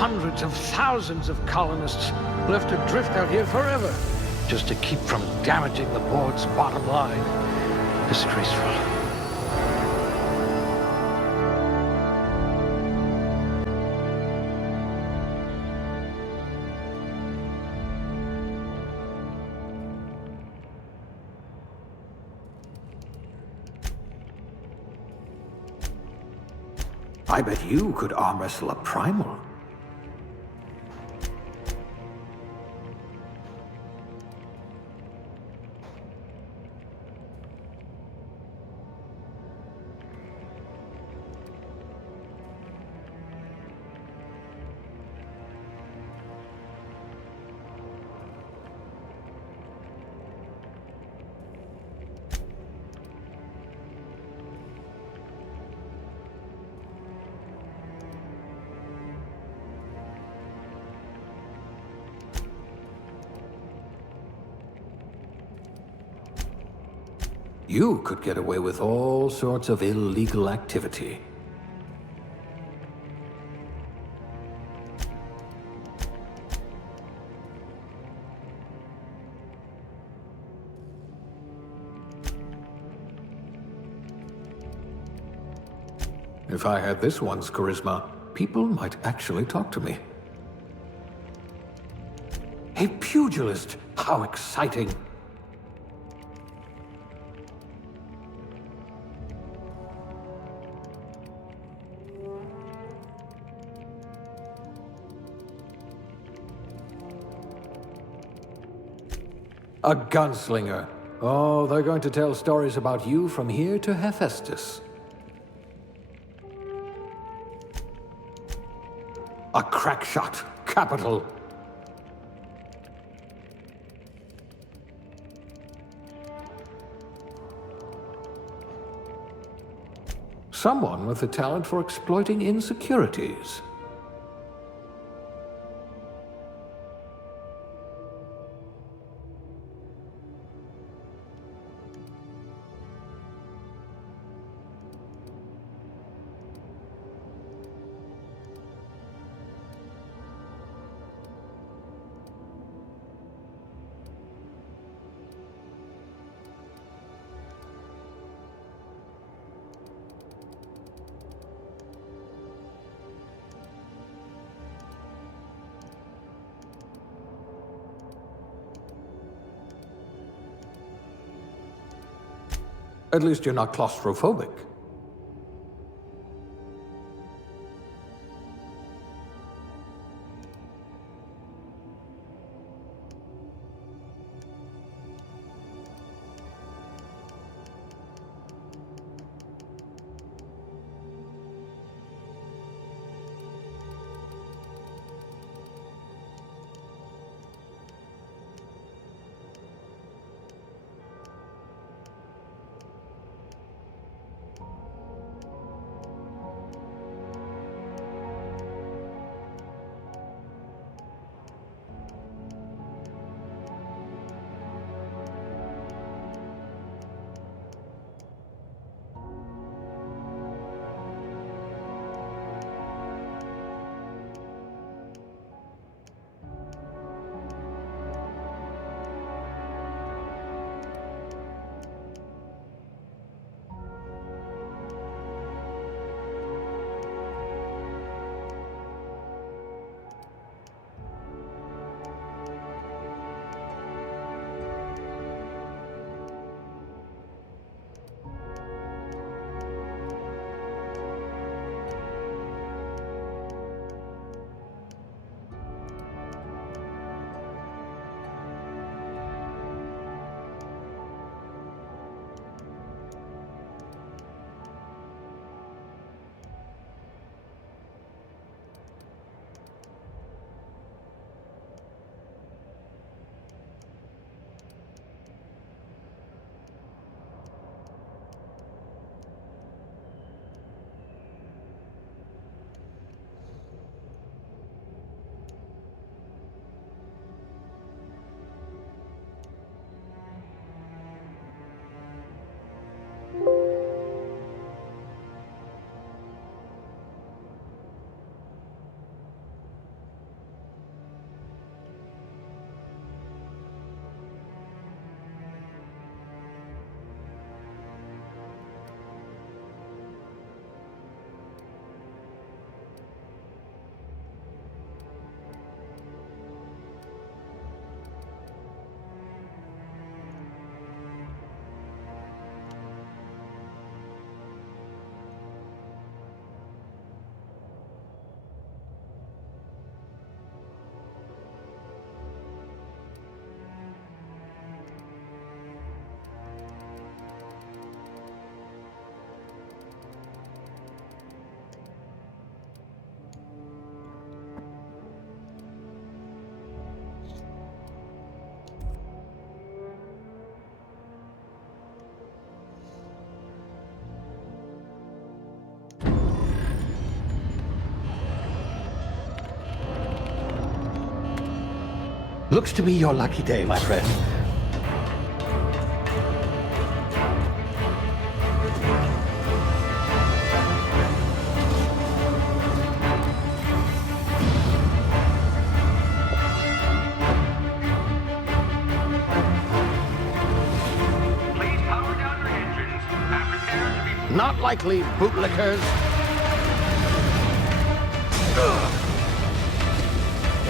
hundreds of thousands of colonists left adrift out here forever, just to keep from damaging the board's bottom line. Disgraceful. I bet you could arm wrestle a primal. You could get away with all sorts of illegal activity. If I had this one's charisma, people might actually talk to me. A pugilist! How exciting! A gunslinger. Oh, they're going to tell stories about you from here to Hephaestus. A crack shot. Capital. Someone with a talent for exploiting insecurities. At least you're not claustrophobic. Looks to be your lucky day, my friend. Please power down your engines and prepare to be... Not likely, bootlickers.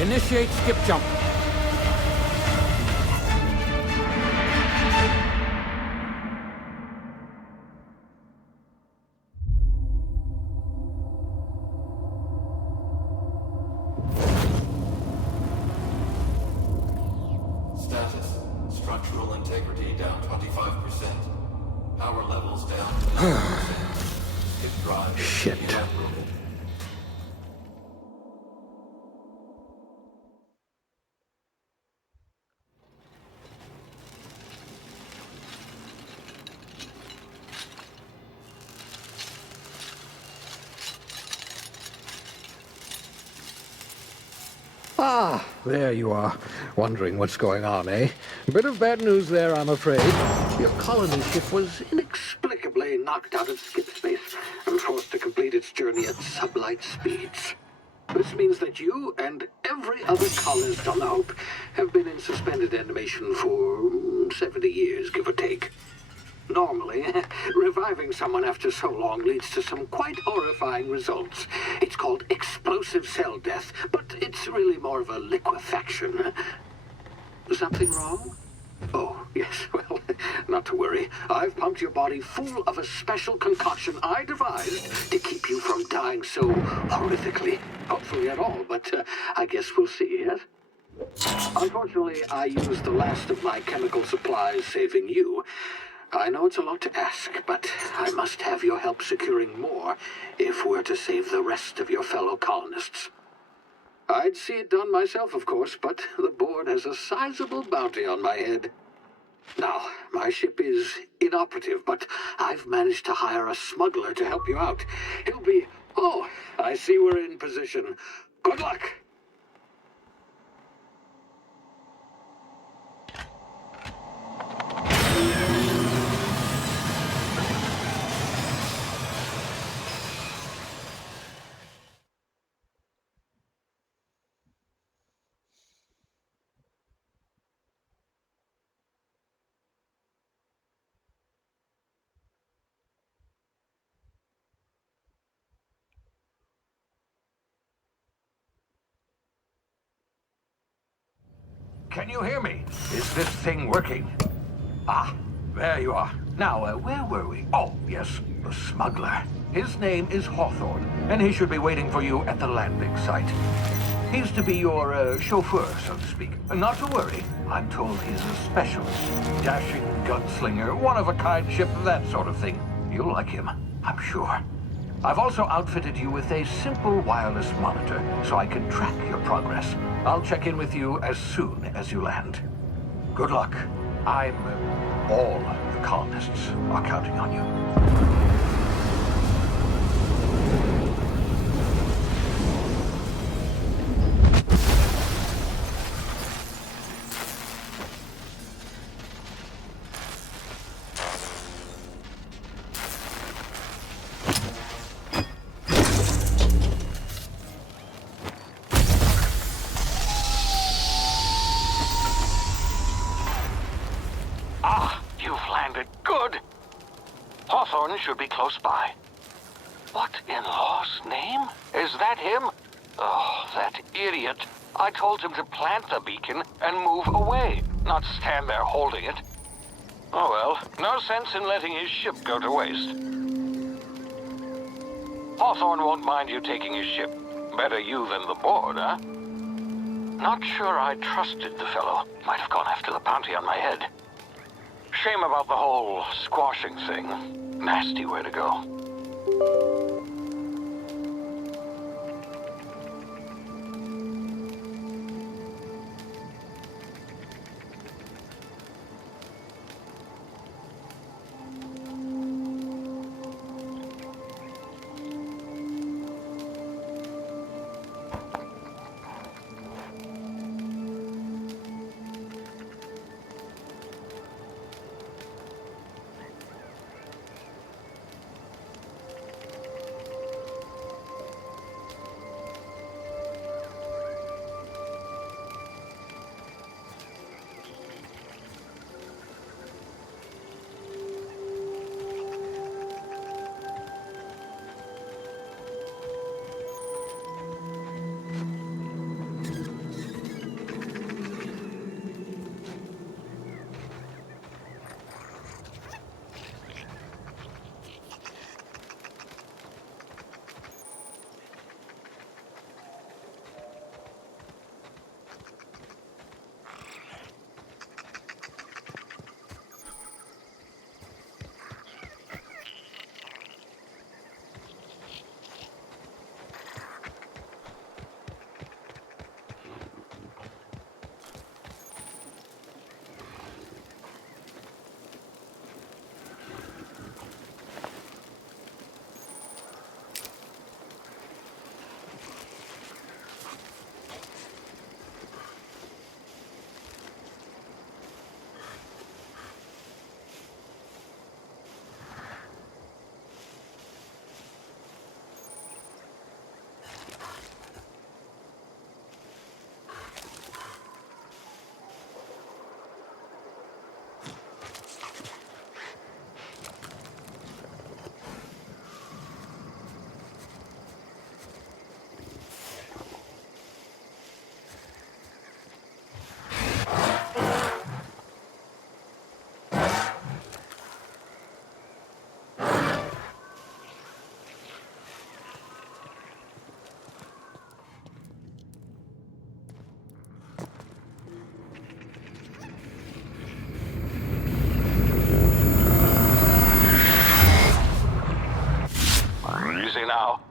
Initiate skip jump. Status. Structural integrity down 25%. Power levels down 10%. Hip drive is Shit. inoperable. Ah, there you are. Wondering what's going on, eh? Bit of bad news there, I'm afraid. Your colony ship was inexplicably knocked out of skip space and forced to complete its journey at sublight speeds. This means that you and every other colonist on the Hope have been in suspended animation for 70 years, give or take. Normally, reviving someone after so long leads to some quite horrifying results. It's called explosive cell death, but it's really more of a liquefaction. Something wrong? Oh, yes, well, not to worry. I've pumped your body full of a special concoction I devised to keep you from dying so horrifically. Hopefully at all, but I guess we'll see, yes? Unfortunately, I used the last of my chemical supplies saving you. I know it's a lot to ask, but I must have your help securing more if we're to save the rest of your fellow colonists. I'd see it done myself, of course, but the board has a sizable bounty on my head. Now, my ship is inoperative, but I've managed to hire a smuggler to help you out. He'll be... Oh, I see we're in position. Good luck! Can you hear me? Is this thing working? Ah, there you are. Now, where were we? Oh, yes, the smuggler. His name is Hawthorne, and he should be waiting for you at the landing site. He's to be your chauffeur, so to speak. Not to worry. I'm told he's a specialist. Dashing gunslinger, one-of-a-kind ship, that sort of thing. You'll like him, I'm sure. I've also outfitted you with a simple wireless monitor, so I can track your progress. I'll check in with you as soon as you land. Good luck. All the colonists are counting on you. Good. Hawthorne should be close by. What in law's name? Is that him? Oh, that idiot. I told him to plant the beacon and move away, not stand there holding it. Oh well, no sense in letting his ship go to waste. Hawthorne won't mind you taking his ship. Better you than the board, huh? Not sure I trusted the fellow. Might have gone after the bounty on my head. Shame about the whole squashing thing. Nasty way to go.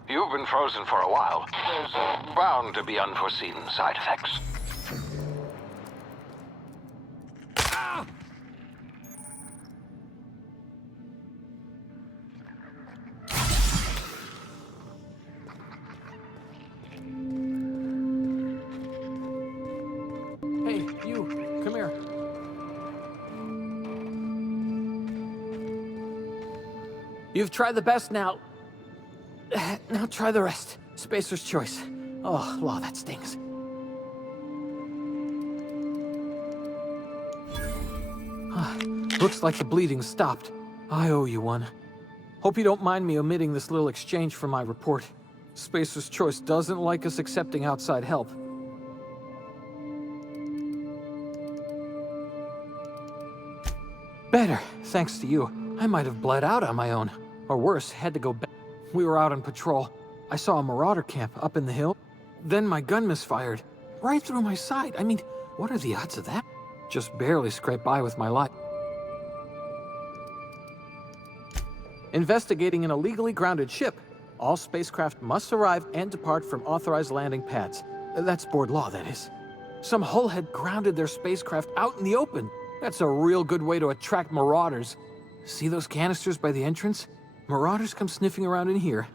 You've been frozen for a while. There's bound to be unforeseen side effects. Hey, you, come here. You've tried the best now. Now try the rest. Spacer's choice. Oh, law, that stings. Looks like the bleeding stopped. I owe you one. Hope you don't mind me omitting this little exchange from my report. Spacer's choice doesn't like us accepting outside help. Better, thanks to you. I might have bled out on my own. Or worse, had to go back. We were out on patrol. I saw a marauder camp up in the hill. Then my gun misfired. Right through my side. I mean, what are the odds of that? Just barely scraped by with my life. Investigating an illegally grounded ship. All spacecraft must arrive and depart from authorized landing pads. That's board law, that is. Some hull had grounded their spacecraft out in the open. That's a real good way to attract marauders. See those canisters by the entrance? Marauders come sniffing around in here.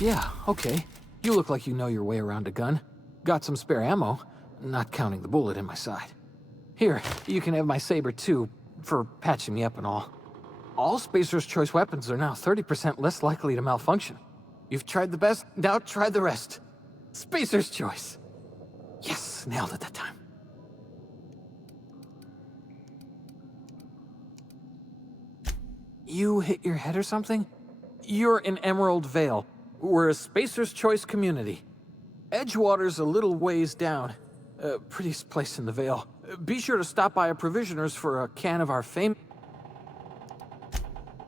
Yeah, okay. You look like you know your way around a gun. Got some spare ammo, not counting the bullet in my side. Here, you can have my saber too, for patching me up and all. All Spacer's choice weapons are now 30% less likely to malfunction. You've tried the best, now try the rest. Spacer's choice. Yes, nailed it that time. You hit your head or something? You're in Emerald Vale. We're a Spacer's Choice community. Edgewater's a little ways down. Prettiest place in the Vale. Be sure to stop by a provisioner's for a can of our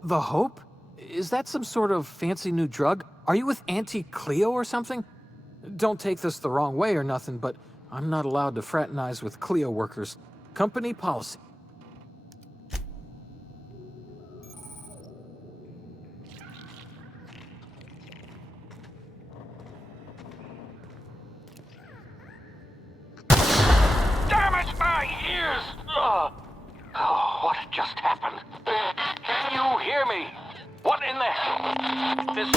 The Hope? Is that some sort of fancy new drug? Are you with Auntie Cleo or something? Don't take this the wrong way or nothing, but I'm not allowed to fraternize with Cleo workers. Company policy. Damn it, my ears! Oh, what just happened? Can you hear me? What in the... This...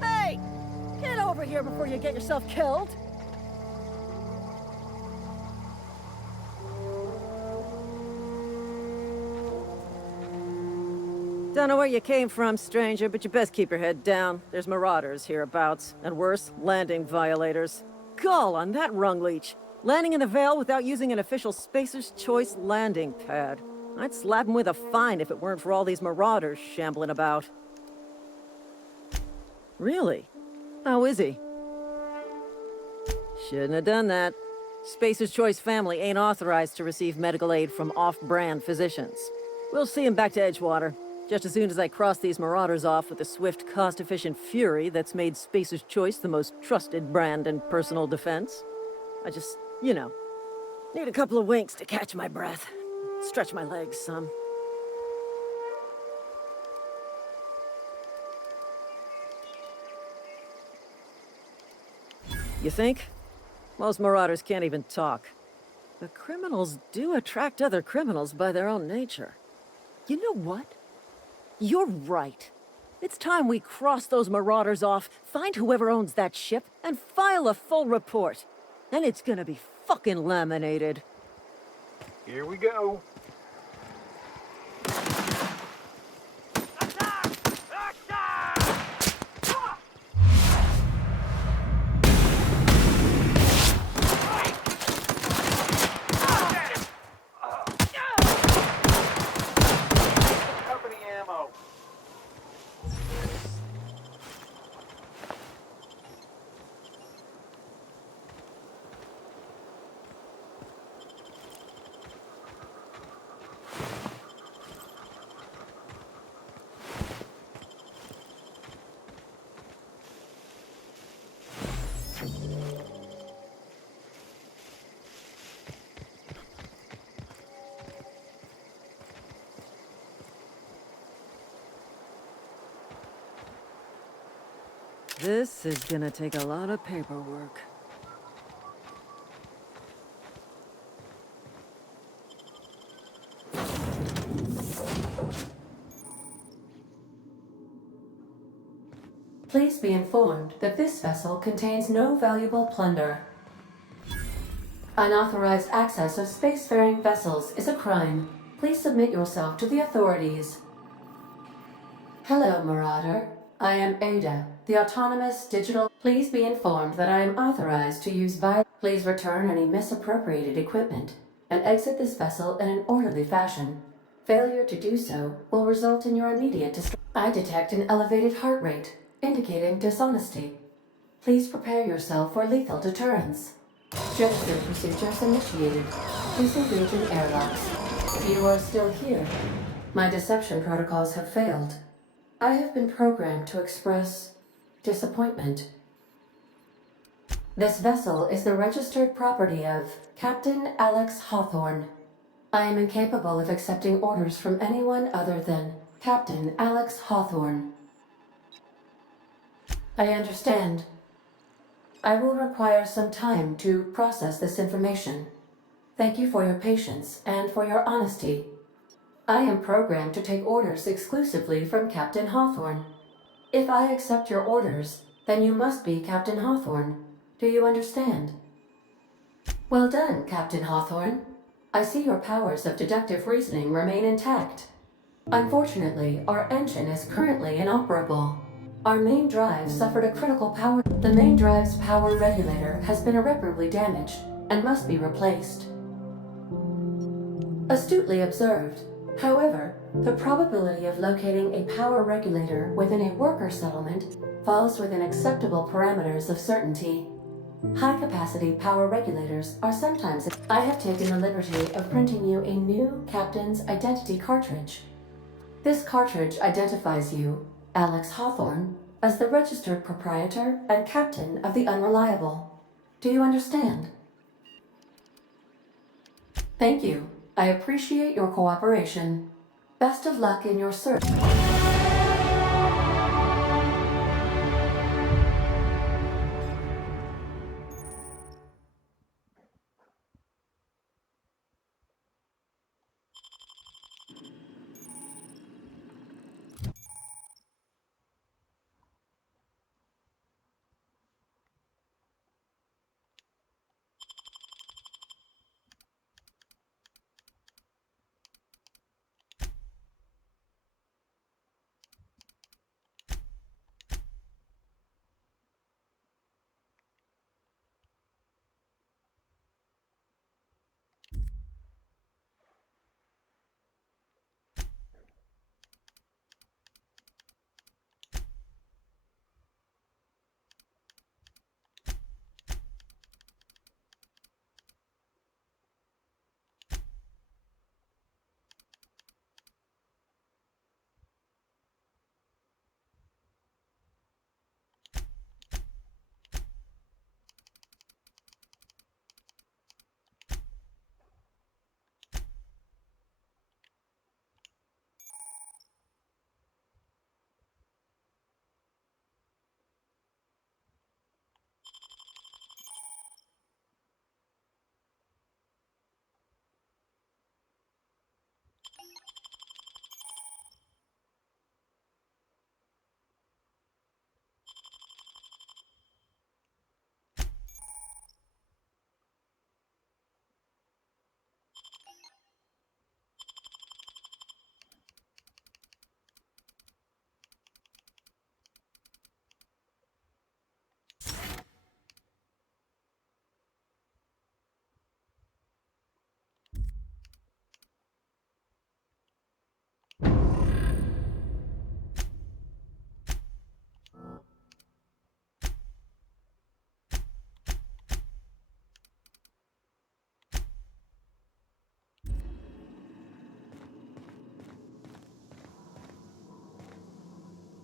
Hey! Get over here before you get yourself killed! Don't know where you came from, stranger, but you best keep your head down. There's marauders hereabouts, and worse, landing violators. Gall on that rung leech! Landing in the Vale without using an official Spacer's Choice landing pad. I'd slap him with a fine if it weren't for all these marauders shambling about. Really? How is he? Shouldn't have done that. Spacer's Choice family ain't authorized to receive medical aid from off-brand physicians. We'll see him back to Edgewater, just as soon as I cross these marauders off with the swift, cost-efficient fury that's made Spacer's Choice the most trusted brand in personal defense. I just, you know, need a couple of winks to catch my breath. Stretch my legs some. You think? Most marauders can't even talk. But criminals do attract other criminals by their own nature. You know what? You're right. It's time we cross those marauders off, find whoever owns that ship, and file a full report. And it's gonna be fucking laminated. Here we go. Company ammo. This is gonna take a lot of paperwork. Please be informed that this vessel contains no valuable plunder. Unauthorized access of spacefaring vessels is a crime. Please submit yourself to the authorities. Hello, Marauder. I am Ada, the autonomous digital. Please be informed that I am authorized to use Please return any misappropriated equipment and exit this vessel in an orderly fashion. Failure to do so will result in your immediate destruction. I detect an elevated heart rate, indicating dishonesty. Please prepare yourself for lethal deterrence. Gesture procedures initiated. Disengage in airlocks. You are still here. My deception protocols have failed. I have been programmed to express disappointment. This vessel is the registered property of Captain Alex Hawthorne. I am incapable of accepting orders from anyone other than Captain Alex Hawthorne. I understand. I will require some time to process this information. Thank you for your patience and for your honesty. I am programmed to take orders exclusively from Captain Hawthorne. If I accept your orders, then you must be Captain Hawthorne. Do you understand? Well done, Captain Hawthorne. I see your powers of deductive reasoning remain intact. Unfortunately, our engine is currently inoperable. Our main drive suffered a critical power. The main drive's power regulator has been irreparably damaged and must be replaced. Astutely observed. However, the probability of locating a power regulator within a worker settlement falls within acceptable parameters of certainty. High-capacity power regulators are sometimes... I have taken the liberty of printing you a new Captain's Identity cartridge. This cartridge identifies you, Alex Hawthorne, as the registered proprietor and captain of the Unreliable. Do you understand? Thank you. I appreciate your cooperation. Best of luck in your search.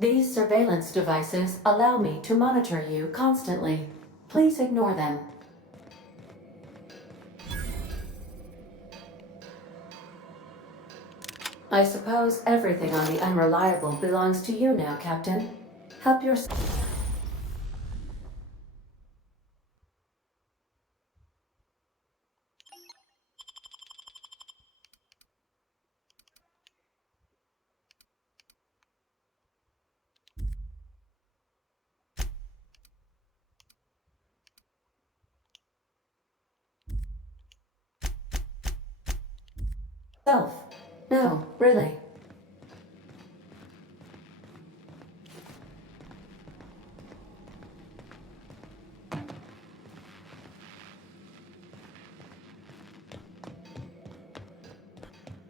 These surveillance devices allow me to monitor you constantly. Please ignore them. I suppose everything on the Unreliable belongs to you now, Captain. Help yourself. No, really.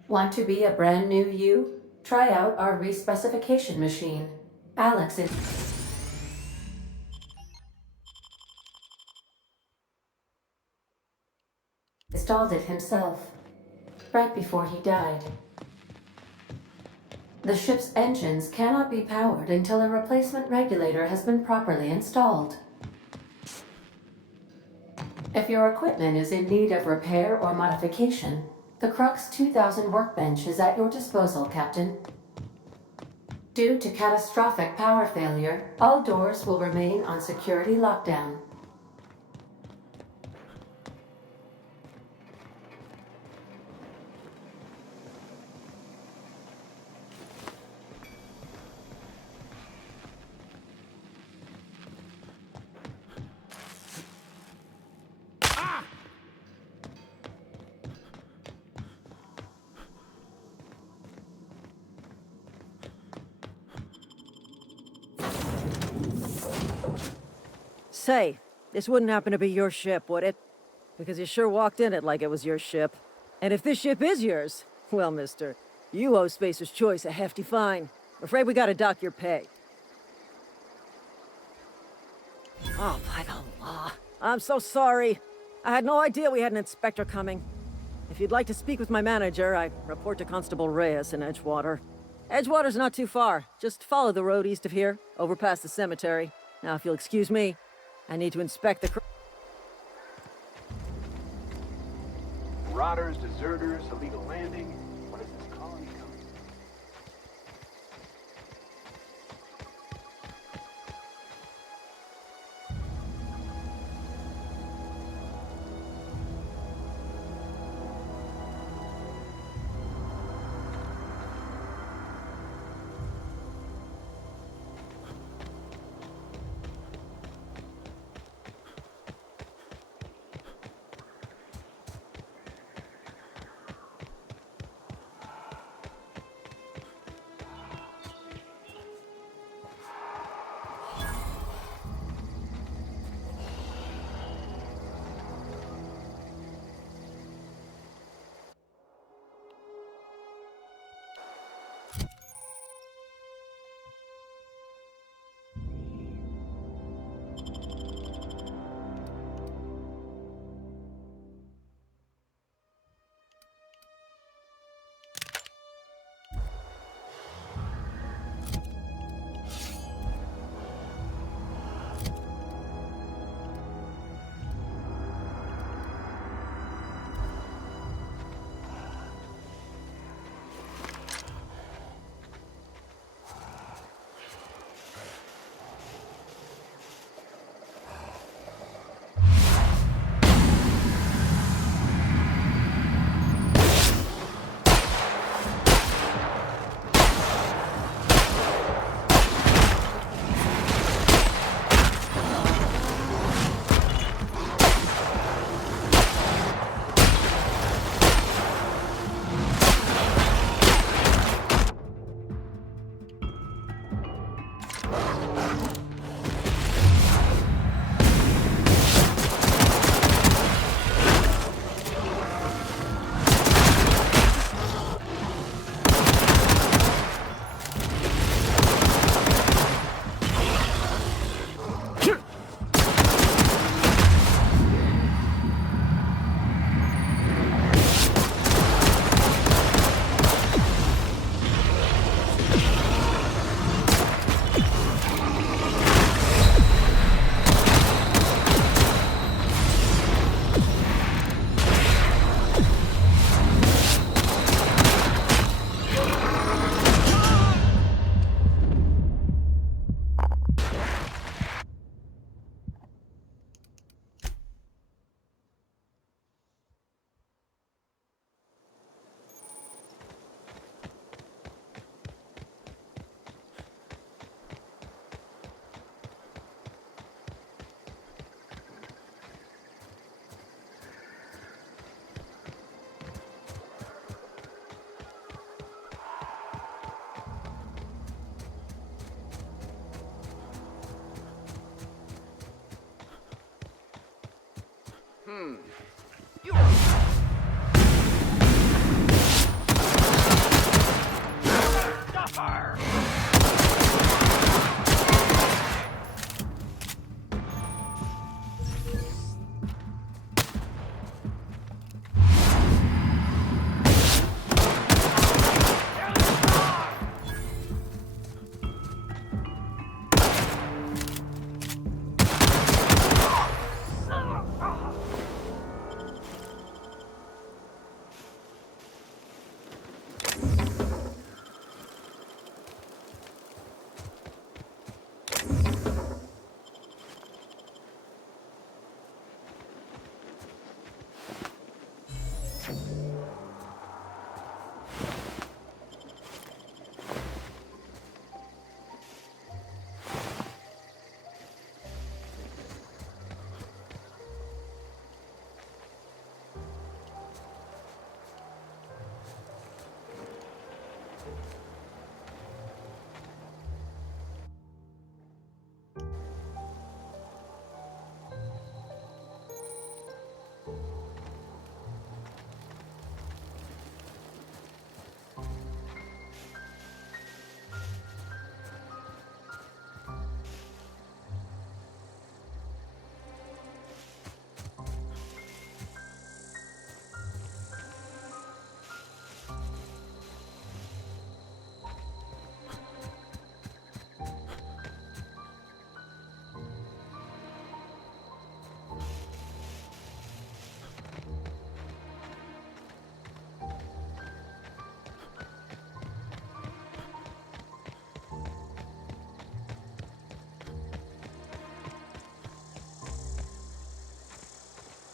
Want to be a brand new you? Try out our respecification machine. Alex installed it himself, right before he died. The ship's engines cannot be powered until a replacement regulator has been properly installed. If your equipment is in need of repair or modification, the Crux 2000 workbench is at your disposal, Captain. Due to catastrophic power failure, all doors will remain on security lockdown. Say, this wouldn't happen to be your ship, would it? Because you sure walked in it like it was your ship. And if this ship is yours, well, mister, you owe Spacer's Choice a hefty fine. Afraid we gotta dock your pay. Oh, by the law. I'm so sorry. I had no idea we had an inspector coming. If you'd like to speak with my manager, I report to Constable Reyes in Edgewater. Edgewater's not too far. Just follow the road east of here, over past the cemetery. Now, if you'll excuse me, I need to inspect the Marauders, deserters, illegal landing. What is this colony coming?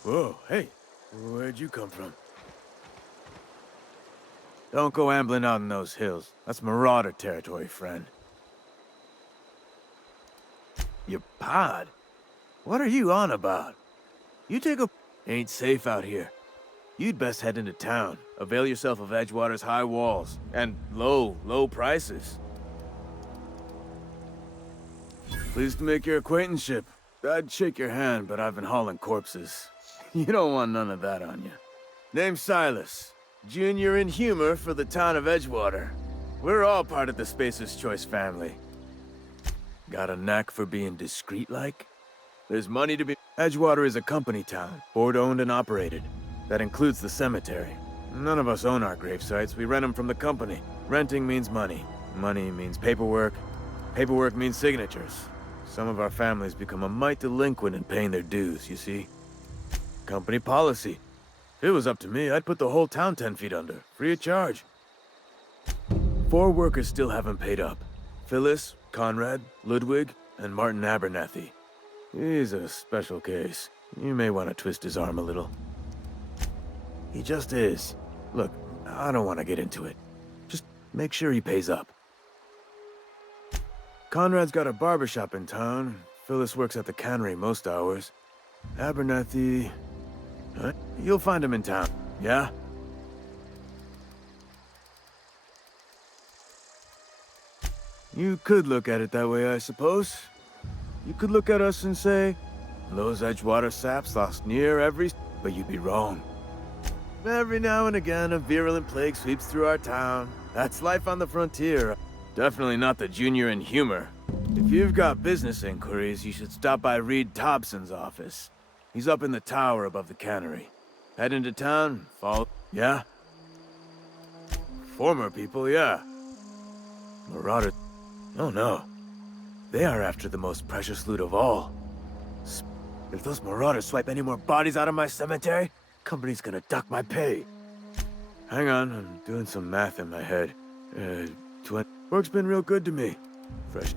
Whoa, hey, where'd you come from? Don't go ambling out in those hills. That's marauder territory, friend. Your pod? What are you on about? You take a... Ain't safe out here. You'd best head into town. Avail yourself of Edgewater's high walls. And low prices. Pleased to make your acquaintanceship. I'd shake your hand, but I've been hauling corpses. You don't want none of that on you. Name's Silas. Junior in humor for the town of Edgewater. We're all part of the Spacer's Choice family. Got a knack for being discreet-like? There's money to be... Edgewater is a company town, board-owned and operated. That includes the cemetery. None of us own our grave sites, we rent them from the company. Renting means money. Money means paperwork. Paperwork means signatures. Some of our families become a mite delinquent in paying their dues, you see? Company policy. If it was up to me, I'd put the whole town 10 feet under, free of charge. 4 workers still haven't paid up. Phyllis, Conrad, Ludwig, and Martin Abernathy. He's a special case. You may want to twist his arm a little. He just is. Look, I don't want to get into it. Just make sure he pays up. Conrad's got a barbershop in town. Phyllis works at the cannery most hours. Abernathy... Huh? You'll find him in town, yeah? You could look at it that way, I suppose. You could look at us and say, those Edgewater saps lost near every... But you'd be wrong. Every now and again, a virulent plague sweeps through our town. That's life on the frontier. Definitely not the junior in humor. If you've got business inquiries, you should stop by Reed Thompson's office. He's up in the tower above the cannery. Head into town, follow... Yeah? Former people, yeah. Marauders... Oh no. They are after the most precious loot of all. If those marauders swipe any more bodies out of my cemetery, company's gonna duck my pay. Hang on, I'm doing some math in my head. Work's been real good to me. Fresh...